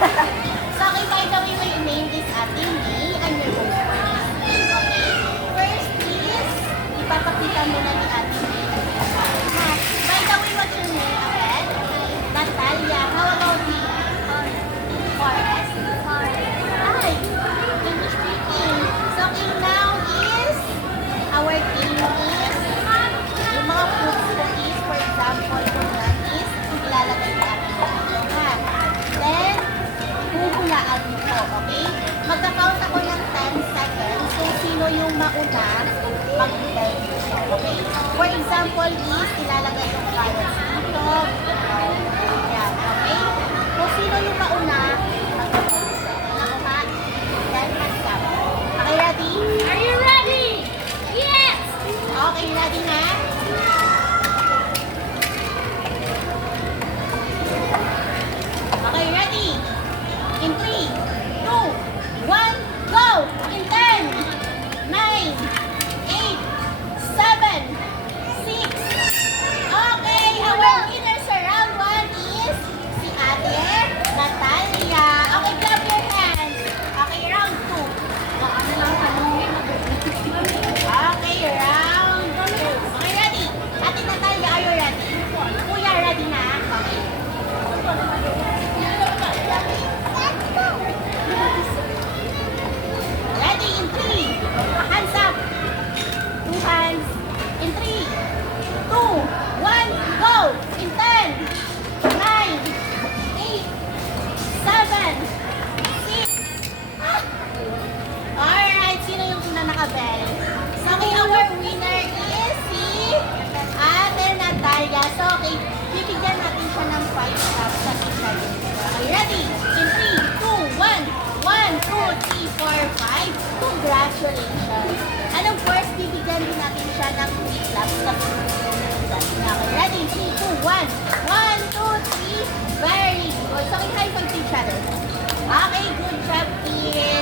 So, okay, by the way, my name is Ate May. I'm your host for this week, okay? First is, ipapakita muna ni Ate May. By the way, what's your name again? Natalia. How about you? Forrest? Hi. English speaking. So, okay, now is, our game is, yung mga foods ko is, for example, kung yan is, ilalagay ni Ate May dito, ha? Then, huhulaan mo po, okay? Magka-count ako ng 10 seconds kung sino yung mauna mag-play dito, okay? For example, is ilalagay yung carrots dito. Yan, okay? Kung sino yung mauna mag-play dito. Ako ha? Then, stop. Okay, ready? Are you ready? Yes! Okay, ready na? Okay, ready? In 3, 2, 1, go! In 10, 9, 8, 7, 6. Okay, our winner sa round 1 is si Ate Natalia. Okay, clap your hands. Okay, round 2. Ano lang tanongin? Okay, round 2. Okay, ready? Ate Natalia, are you ready? Kuya, ready na? Okay. Ready in 3. Hands up. 2 hands. In 3, 2, 1, go. In 10, 9, 8, 7, 6. Alright, sino yung una nakabel? So, okay, our winner is si Ate Natalia. So, okay, bibigyan natin siya ng 5 cups sa siya yun. Okay, ready? In 3, 2, 1. 1, 2, 3, 4, 5. Congratulations. And of course, bibigyan din natin siya ng 3 claps sa okay, ready? 3, 2, 1. 1, 2, 3. Very good. So, okay, high five to each other. Okay, good job, kids.